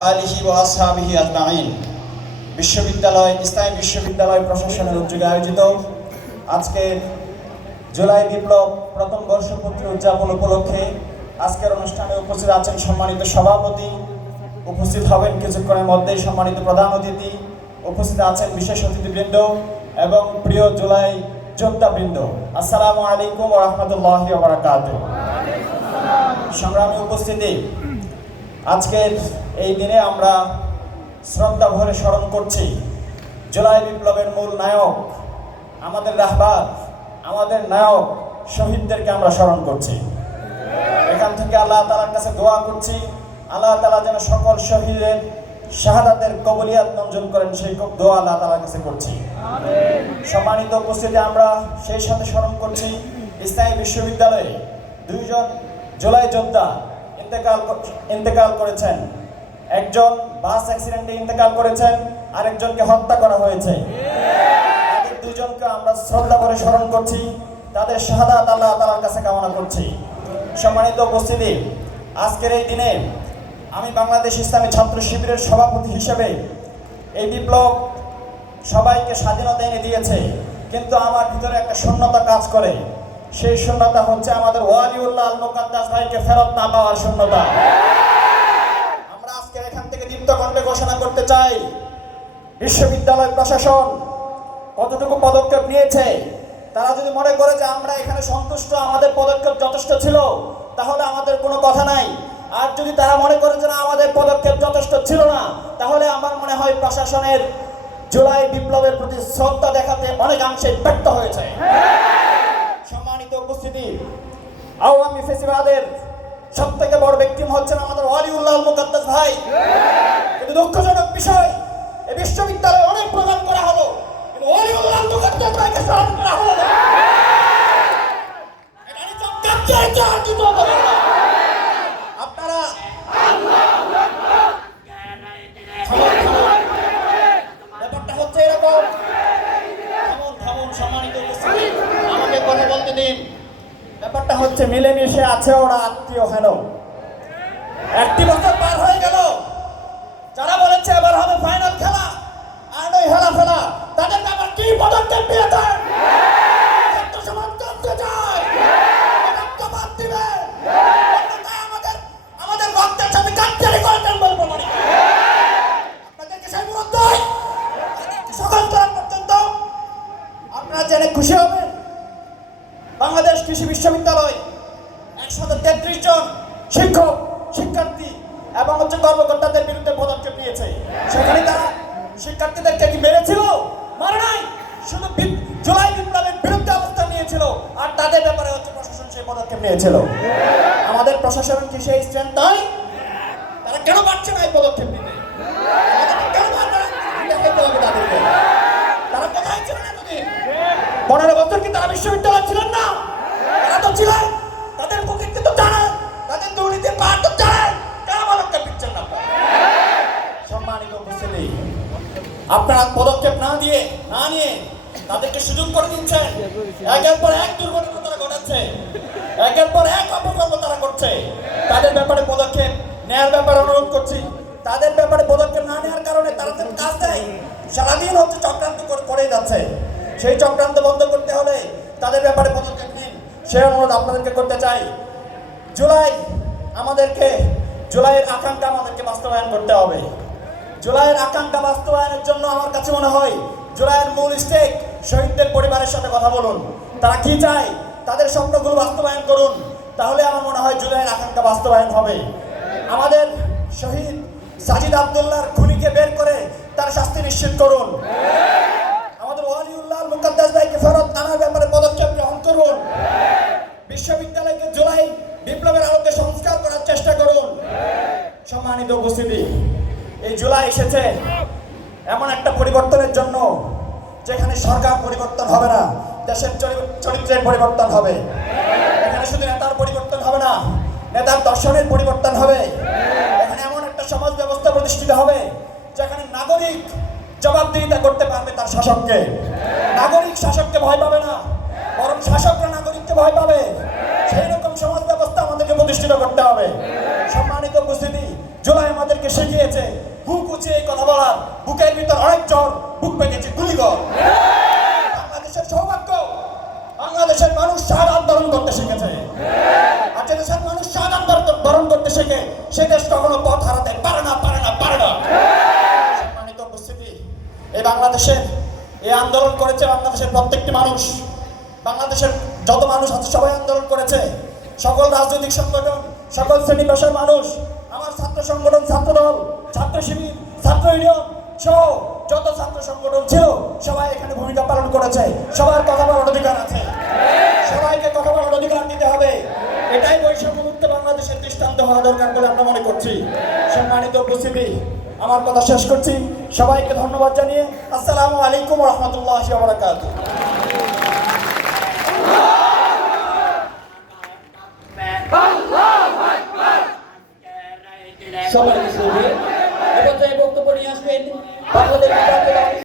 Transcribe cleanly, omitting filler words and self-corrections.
আলিহি ওয়া আসহাবিহি আজমাইন। বিশ্ববিদ্যালয় ইসলামী বিশ্ববিদ্যালয় প্রশাসনের উদ্যোগে আয়োজিত আজকের জুলাই বিপ্লব প্রথম বর্ষপূর্তি উদযাপন উপলক্ষে আজকের অনুষ্ঠানে উপস্থিত আছেন সম্মানিত সভাপতি, উপস্থিত হবেন কিছুক্ষণের মধ্যেই সম্মানিত প্রধান অতিথি, উপস্থিত আছেন বিশেষ অতিথিবৃন্দ এবং প্রিয় জুলাই যোদ্ধাবৃন্দ। আসসালামু আলাইকুম ওয়া রাহমাতুল্লাহি ওয়া বারাকাতুহু। সংগ্রামী উপস্থিতি, আজকের এই দিনে আমরা শ্রদ্ধা ভরে স্মরণ করছি জুলাই বিপ্লবের মূল নায়ক, আমাদের রাহবার, আমাদের নায়ক শহীদদেরকে আমরা স্মরণ করছি। এখান থেকে আল্লাহ তাআলার কাছে দোয়া করছি, আল্লাহ তাআলা যেন সকল শহীদের শাহাদাতের কবুলিয়াত মঞ্জুর করেন, সেই দোয়া আল্লাহ তাআলার কাছে করছি। সম্মানিত উপস্থিতি, আমরা সেই সাথে স্মরণ করছি ইসলামী বিশ্ববিদ্যালয়ে দুইজন জুলাই যোদ্ধা ইন্তেকাল করেছেন। একজন বাস অ্যাক্সিডেন্টে ইন্তেকাল করেছেন, আরেকজনকে হত্যা করা হয়েছে। তাদের দুজনকে আমরা শ্রদ্ধা করে স্মরণ করছি, তাদের শাহাদাত আল্লাহ তাআলার কাছে কামনা করছি। সম্মানিত উপস্থিতি, আজকের এই দিনে আমি বাংলাদেশ ইসলামী ছাত্র শিবিরের সভাপতি হিসেবে এই বিপ্লব সবাইকে স্বাধীনতা এনে দিয়েছে, কিন্তু আমার ভিতরে একটা শূন্যতা কাজ করে। সেই শূন্যতা হচ্ছে আমাদের ওয়ালিউল্লাহ আল মুকাদ্দাস ভাইকে ফেরত না পাওয়ার শূন্যতা। আমরা আজকে এখান থেকে দীপ্ত কণ্ঠে ঘোষণা করতে চাই, বিশ্ববিদ্যালয় প্রশাসন কতটুকু পদক্ষেপ নিয়েছে। তারা যদি মনে করে যে আমরা এখানে সন্তুষ্ট, আমাদের পদক্ষেপ যথেষ্ট ছিল, তাহলে আমাদের কোনো কথা নাই। আর যদি তারা মনে করে যে না, আমাদের পদক্ষেপ যথেষ্ট ছিল না, তাহলে আমার মনে হয় প্রশাসনের জুলাই বিপ্লবের প্রতি শ্রদ্ধা দেখাতে অনেকাংশে ব্যর্থ হয়েছে। সম্মানিত উপস্থিতি, আওয়ামী ফেসিবাদের সবথেকে বড় ভিকটিম হচ্ছেন আমাদের ওয়ালিউল্লাহ আল মুকাদ্দাস ভাই। কিন্তু দুঃখজনক বিষয়, এই বিশ্ববিদ্যালয়ে অনেক প্রদান করা হলো, কিন্তু ওয়ালিউল্লাহ আল মুকাদ্দাস ভাইকে স্মরণ করা হলো না। এটা নিছক কাচ্চাইতে আর্জিত হবে না। আপনারা ব্যাপারটা হচ্ছে এরকম। থামুন সম্মানিত উপস্থিতি, আমাকে কথা বলতে দিন। ব্যাপারটা হচ্ছে মিলেমিশে আছে ওরা, আত্মীয় হেন। 1 বছর পার হয়ে গেল, যারা বলেছে এবার হবে ফাইনাল খেলা আর নয় হেলা ফেলা, তাদের ব্যাপার কি পদক্ষেপ নিয়েছেন? সমাজ জানতে চায়, বাদ দিবে। আমাদের রক্তের সাথে কাটছাড়ি করেছেন বলবো মানে আপনাদেরকে সেই মুহূর্তে সকাল করা পর্যন্ত আপনারা জেনে খুশি হবেন, বাংলাদেশ কৃষি বিশ্ববিদ্যালয় 133 জন শিক্ষক, শিক্ষার্থী এবং কর্মকর্তাদের বিরুদ্ধে পদক্ষেপ নিয়েছে। সেখানে তারা শিক্ষার্থীদেরকে কি মেরেছিল? মারে নাই, শুধু জুলাই বিপ্লবের বিরুদ্ধে অবস্থান নিয়েছিল। আর তাদের ব্যাপারে প্রশাসন সেই পদক্ষেপ নিয়েছিল। আমাদের প্রশাসন কি সেই স্ট্রেংথ নয়? তারা কেন পারছে না এই পদক্ষেপ নিতে? তারা কোথায় ছিলেন এতদিন? 15 বছর কি তারা বিশ্ববিদ্যালয় ছিলেন না? তারা তো ছিলেন, তাদের প্রকৃতি তো জানেন, তাদের দুর্নীতির পাঠ তো জানেন, কেন পদক্ষেপ দিচ্ছেন না? সম্মানিত উপস্থিতি, আপনারা পদক্ষেপ না নিয়ে তাদেরকে সুযোগ করে দিচ্ছেন। একের পর এক দুর্ঘটনা তারা ঘটাচ্ছে, একের পর এক অপকর্ম তারা করছে। তাদের ব্যাপারে পদক্ষেপ নেওয়ার ব্যাপারে অনুরোধ করছি। তাদের ব্যাপারে পদক্ষেপ না নেওয়ার কারণে তারা যে কাজ দেয়, সারাদিন হচ্ছে চক্রান্ত করেই যাচ্ছে। সেই চক্রান্ত বন্ধ করতে হলে তাদের ব্যাপারে পদক্ষেপ নিন, সেই অনুরোধ আপনাদেরকে করতে চাই। জুলাইয়ের আকাঙ্ক্ষা আমাদেরকে বাস্তবায়ন করতে হবে। জুলাইয়ের আকাঙ্ক্ষা বাস্তবায়নের জন্য আমার কাছে মনে হয় জুলাইয়ের মূল স্টেক শহীদদের পরিবারের সাথে কথা বলুন। তারা কি চায়, তাদের স্বপ্নগুলো বাস্তবায়ন করুন, তাহলে আমার মনে হয় জুলাইয়ের আকাঙ্ক্ষা বাস্তবায়ন হবে। আমাদের শহীদ সাজিদ আব্দুল্লাহর খুনিকে বের করে তার শাস্তি নিশ্চিত করুন। আমাদের ওয়ালিউল্লাহ আল মুকাদ্দাস ভাইকে ফেরত আনার ব্যাপারে পদক্ষেপ গ্রহণ করুন। বিশ্ববিদ্যালয়কে জুলাই বিপ্লবের আলোকে সংস্কার করার চেষ্টা করুন। সম্মানিত উপস্থিতি, এই জুলাই এসেছে এমন একটা পরিবর্তনের জন্য, যেখানে সরকার পরিবর্তন হবে না, দেশের চরিত্রের পরিবর্তন হবে। এখানে শুধু নেতার পরিবর্তন হবে না, নেতার দর্শনের পরিবর্তন হবে। এখানে এমন একটা সমাজ ব্যবস্থা প্রতিষ্ঠিত হবে যেখানে নাগরিক জবাবদিহিতা করতে পারবে তার শাসককে। নাগরিক শাসককে ভয় পাবে না, বরং শাসকরা নাগরিককে ভয় পাবে। সেই রকম সমাজ ব্যবস্থা আমাদেরকে প্রতিষ্ঠিত করতে হবে। সম্মানিত উপস্থিতি, জুলাই আমাদেরকে শিখিয়েছে বুক উঁচিয়ে কথা বলার, বুকের ভিতর অনেক জ্বর, বুক পেতেছে গুলিগর। বাংলাদেশের সৌভাগ্য, বাংলাদেশের মানুষ শাহাদাত বরণ করতে শিখেছে। আর যে দেশের মানুষ শাহাদাত বরণ করতে শেখে, সে দেশ কখনো পথ হারাতে পারে না। সম্মানিত উপস্থিতি, এই বাংলাদেশের এই আন্দোলন করেছে বাংলাদেশের প্রত্যেকটি মানুষ। বাংলাদেশের যত মানুষ আছে সবাই আন্দোলন করেছে, সকল রাজনৈতিক সংগঠন, সকল শ্রেণী পেশার মানুষ, আমার ছাত্র সংগঠন, ছাত্রদল, ছাত্র শিবির, ছাত্র ইউনিয়ন সহ যত ছাত্র সংগঠন ছিল সবাই এখানে ভূমিকা পালন করেছে। সবার কথা বলার অধিকার আছে, সবাইকে কথা বলার অধিকার দিতে হবে। এটাই বৈষম্যমুক্ত বাংলাদেশের দৃষ্টান্ত হওয়া দরকার বলে আমরা মনে করছি। সম্মানিত উপস্থিতি, আমার কথা শেষ করছি। সবাইকে ধন্যবাদ জানিয়ে আসসালামু আলাইকুম ওয়া রাহমাতুল্লাহি ওয়া বারাকাতুহু। সবাই বক্তব্য নিয়ে আসবেন বাংলাদেশ